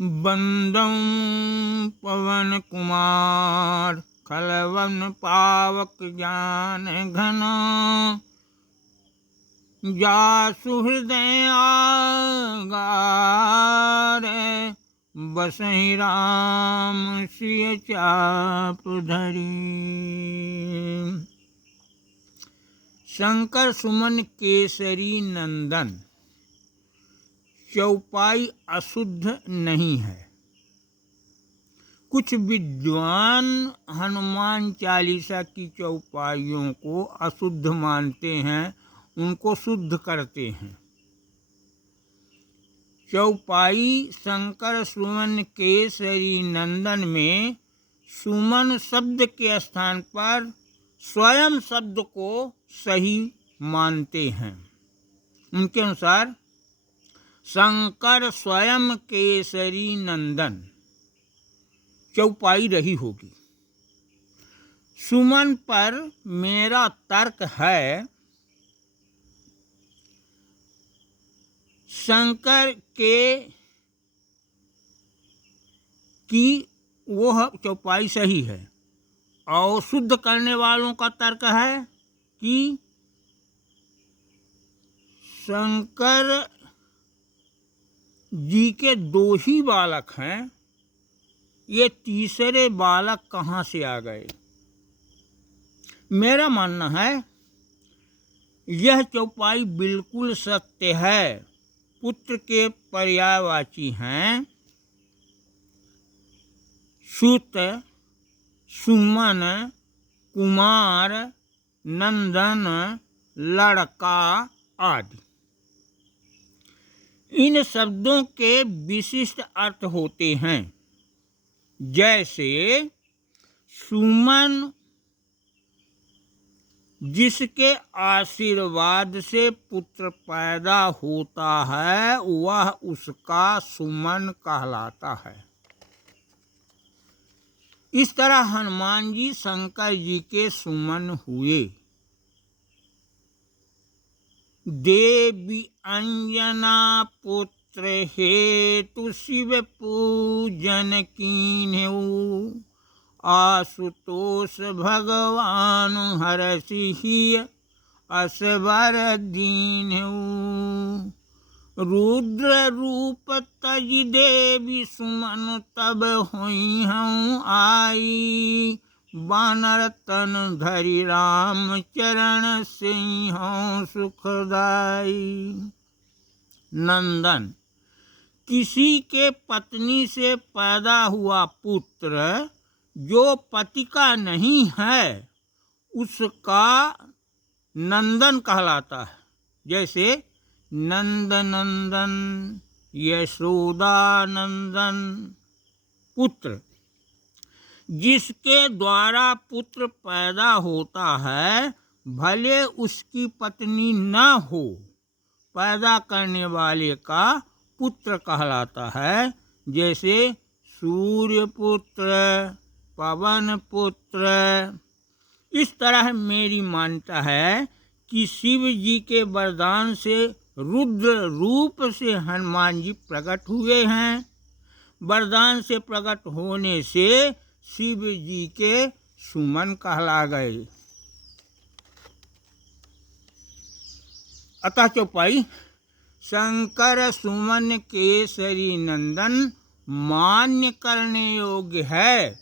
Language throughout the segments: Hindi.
बंदम पवन कुमार खलवन पावक जान घन जासु हृदय आगारे बसहि राम सिय चाप धरी। शंकर सुमन केसरी नंदन चौपाई अशुद्ध नहीं है। कुछ विद्वान हनुमान चालीसा की चौपाइयों को अशुद्ध मानते हैं, उनको शुद्ध करते हैं। चौपाई शंकर सुमन केसरी नंदन में सुमन शब्द के स्थान पर स्वयं शब्द को सही मानते हैं। उनके अनुसार शंकर स्वयं केसरी नंदन चौपाई रही होगी। सुमन पर मेरा तर्क है, शंकर की वह चौपाई सही है, और शुद्ध करने वालों का तर्क है कि शंकर जी के दो ही बालक हैं, ये तीसरे बालक कहाँ से आ गए। मेरा मानना है यह चौपाई बिल्कुल सत्य है। पुत्र के पर्यायवाची हैं सुत, सुमन, कुमार, नंदन, लड़का आदि। इन शब्दों के विशिष्ट अर्थ होते हैं। जैसे सुमन जिसके आशीर्वाद से पुत्र पैदा होता है वह उसका सुमन कहलाता है। इस तरह हनुमान जी शंकर जी के सुमन हुए। देवी अंजना पुत्र हेतु शिव पूजन कीन्हु आशुतोष भगवान हरषि असवर दीन्हु। रुद्र रूप तज देवी सुमन तब हुई हूँ आई बानर तन धरि राम चरण सिंह सुखदाई। नंदन किसी के पत्नी से पैदा हुआ पुत्र जो पति का नहीं है उसका नंदन कहलाता है। जैसे नंदनंदन, यशोदानंदन। पुत्र जिसके द्वारा पुत्र पैदा होता है भले उसकी पत्नी न हो, पैदा करने वाले का पुत्र कहलाता है। जैसे सूर्य पुत्र, पवन पुत्र। इस तरह मेरी मान्यता है कि शिव जी के वरदान से रुद्र रूप से हनुमान जी प्रकट हुए हैं। वरदान से प्रकट होने से शिव जी के सुमन कहला गए। अतः चौपाई शंकर सुमन केसरी नंदन मान्य करने योग्य है।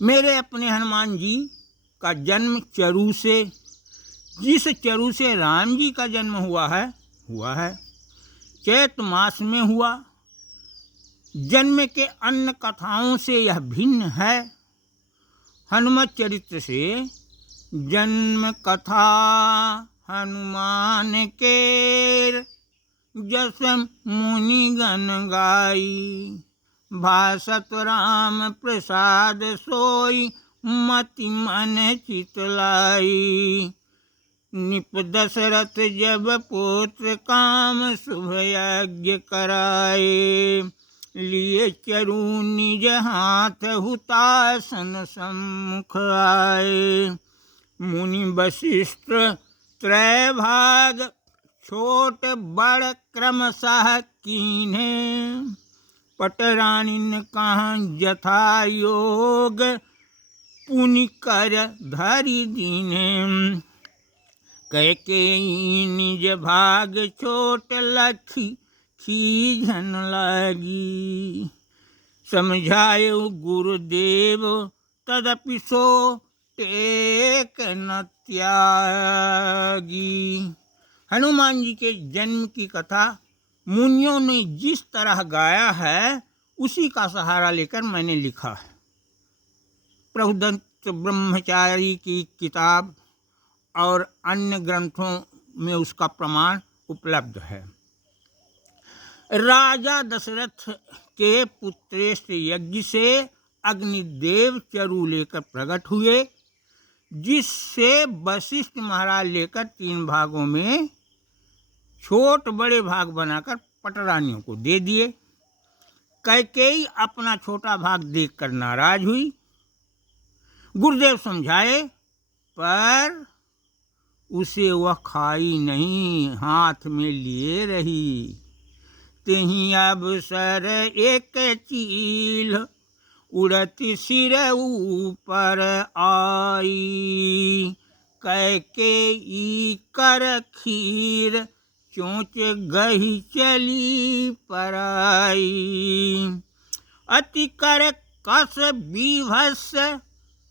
मेरे अपने हनुमान जी का जन्म चरु से, जिस चरु से राम जी का जन्म हुआ है चैत मास में हुआ। जन्म के अन्य कथाओं से यह भिन्न है। हनुमत चरित्र से जन्म कथा हनुमान के जस मुनि गण गाई भासत राम प्रसाद सोई मति मन चितलाई। निप दशरथ जब पुत्र काम शुभ यज्ञ कराए लिए चरु निज हाथ हुतासन सम्मुख आए। मुनि वशिष्ठ त्रय भाग छोट बड़ क्रमशः कीन्हे पटरानिन कहाँ यथा योग, पुनि कर धरि दीने। कैकेयी निज भाग छोट, लखी खीझन लगी। समझायो गुरुदेव तदपि सो टेक न त्यागी। हनुमान जी के जन्म की कथा मुनियों ने जिस तरह गाया है उसी का सहारा लेकर मैंने लिखा है। प्रभुदत्त ब्रह्मचारी की किताब और अन्य ग्रंथों में उसका प्रमाण उपलब्ध है। राजा दशरथ के पुत्रेष्ट यज्ञ से अग्निदेव चरु लेकर प्रकट हुए, जिससे वशिष्ठ महाराज लेकर 3 भागों में छोट बड़े भाग बनाकर पटरानियों को दे दिए। कैकेयी अपना छोटा भाग देखकर नाराज हुई। गुरुदेव समझाए पर उसे वह खाई नहीं, हाथ में लिए रही। तिहि अवसर एक चील, उड़त सिर ऊपर आई। कैकेयी कर खीर, चोंच गही चली पराई। अति कर कस बीभत्स,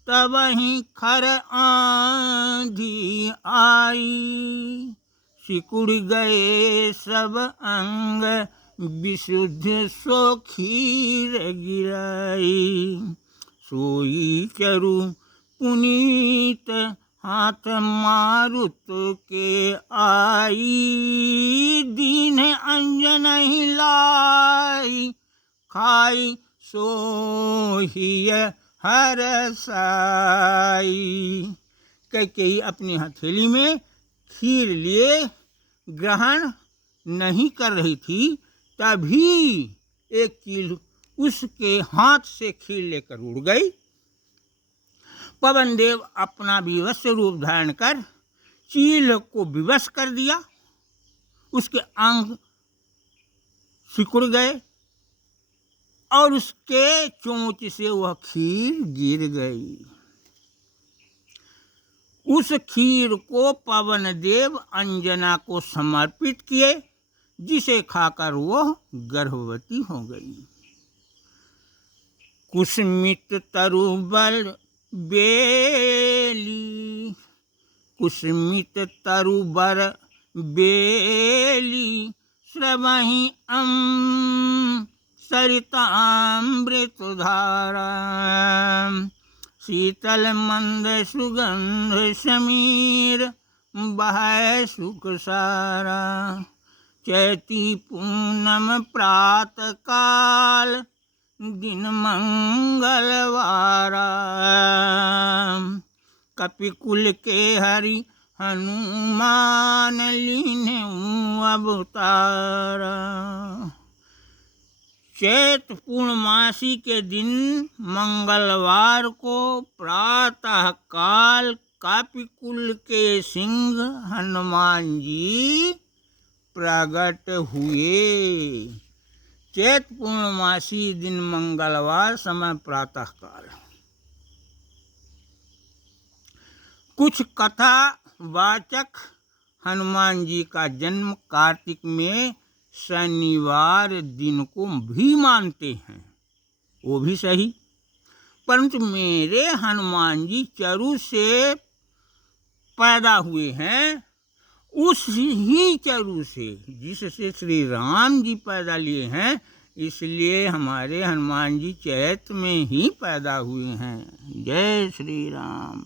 तबहि खर आंधी आई। सिकुड़ गए सब अंग, विशुद्ध सो खीर गिराई। सोई चरु पुनीत, हाथ मारुत के आई। दीन अंजन लाई, खाई सोहिय हरसाई। कैकेयी अपनी हथेली में खीर लिए ग्रहण नहीं कर रही थी, तभी एक चील उसके हाथ से खीर लेकर उड़ गई। पवन देव अपना विवश रूप धारण कर चील को विवश कर दिया। उसके अंग सिकुड़ गए और उसके चोंच से वह खीर गिर गई। उस खीर को पवन देव अंजना को समर्पित किए, जिसे खाकर वह गर्भवती हो गई। कुसुमित तरुबल बेली, कुसुमित तरुबर बेली। श्रवहि सरितामृत धारा, शीतल मंद सुगंध समीर। बहै सुख सारा, चैती पूनम प्रात काल। दिन मंगलवारा, कपिकुल के हरि हनुमान। लीन्हु अवतारा। चैत पूर्णमासी के दिन मंगलवार को प्रातः काल कपिकुल के सिंह हनुमान जी प्रकट हुए। चैत पूर्णमासी दिन मंगलवार, समय प्रातः काल। कुछ कथा वाचक हनुमान जी का जन्म कार्तिक में शनिवार दिन को भी मानते हैं, वो भी सही। परंतु मेरे हनुमान जी चरु से पैदा हुए हैं, उस ही चरु से जिससे श्री राम जी पैदा लिए हैं, इसलिए हमारे हनुमान जी चैत में ही पैदा हुए हैं। जय श्री राम।